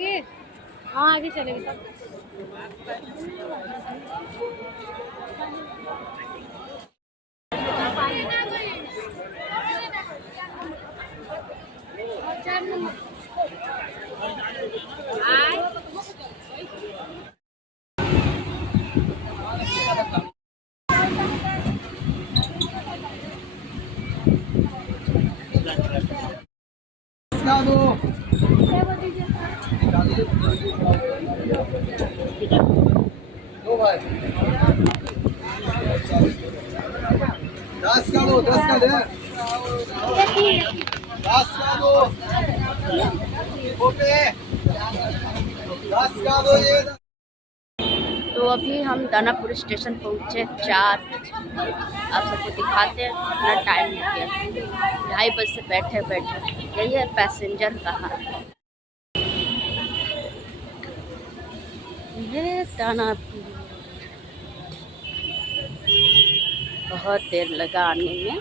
आगे, हाँ आगे चलेगी सब। दो भाई 10 का दो 10 का दे 10 का दो ओके 10 का दो ये। तो अभी हम दानापुर स्टेशन पहुँचे 4 बजे। आप सबको दिखाते हैं कितना टाइम हो गया। 2:30 बजे से बैठे यही है पैसेंजर का हाल। ये दानापुर बहुत देर लगा आने में।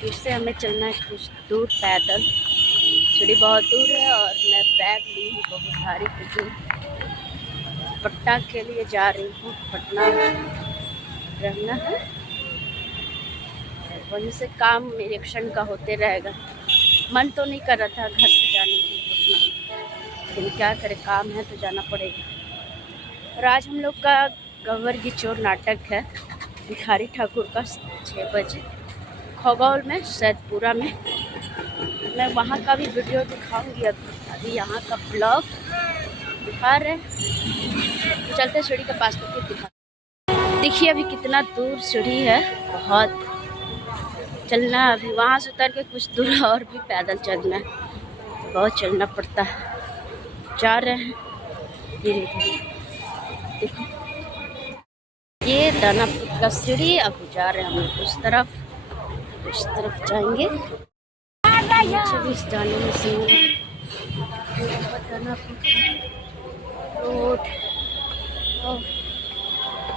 फिर से हमें चलना है कुछ दूर पैदल। सीढ़ी बहुत दूर है और मैं बैग ली हूँ बहुत भारी क्योंकि पटना के लिए जा रही हूँ। पटना रहना है, वहीं से काम इलेक्शन का होते रहेगा। मन तो नहीं कर रहा था घर से जाने की पटना, लेकिन क्या करें, काम है तो जाना पड़ेगा। और आज हम लोग का गंवर की चोर नाटक है भिखारी ठाकुर का 6 बजे खगौल में सैदपुरा में। मैं वहाँ का भी वीडियो दिखाऊंगी। अभी यहाँ का ब्लॉग दिखा रहे तो चलते सीढ़ी के पास तो फिर दिखा। देखिए अभी कितना दूर सीढ़ी है, बहुत चलना। अभी वहाँ से उतर के कुछ दूर और भी पैदल चलना है, बहुत चलना पड़ता है। जा रहे हैं धीरे धीरे। देखो ये दानापुर का सीढ़ी। अब जा रहे हैं हम लोग उस तरफ जाएंगे। जाने में दानापुर रोड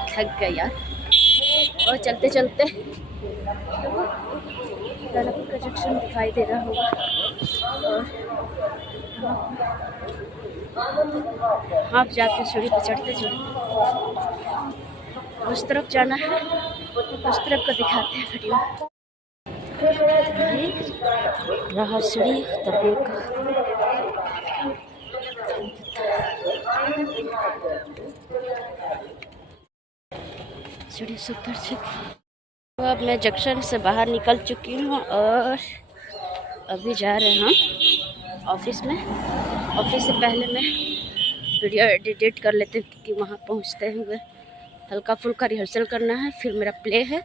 थक गए यार। और चलते चलते दानापुर का जंक्शन दिखाई दे रहा होगा। और आप जाते सीढ़ी पे चढ़ते उस तरफ जाना है, उस तरफ का दिखाते हैं वीडियो। ये रहा सीढ़ी उतरने का। सीढ़ी से उतर चुकी। तो अब मैं जंक्शन से बाहर निकल चुकी हूँ और अभी जा रहे हैं हम ऑफिस में। ऑफिस से पहले मैं वीडियो एडिट कर लेते हैं क्योंकि वहाँ पहुँचते हुए हल्का फुल्का रिहर्सल करना है। फिर मेरा प्ले है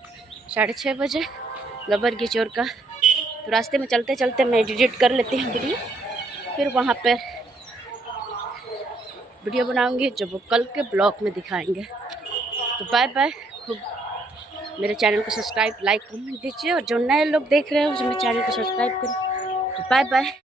6:30 बजे गबर की चोर का। तो रास्ते में चलते चलते मैं एडिट कर लेती हूँ वीडियो, फिर वहाँ पर वीडियो बनाऊँगी जो वो कल के ब्लॉग में दिखाएंगे। तो बाय बाय। खूब मेरे चैनल को सब्सक्राइब लाइक कमेंट दीजिए और जो नए लोग देख रहे हैं उसमें चैनल को सब्सक्राइब करें। तो बाय बाय।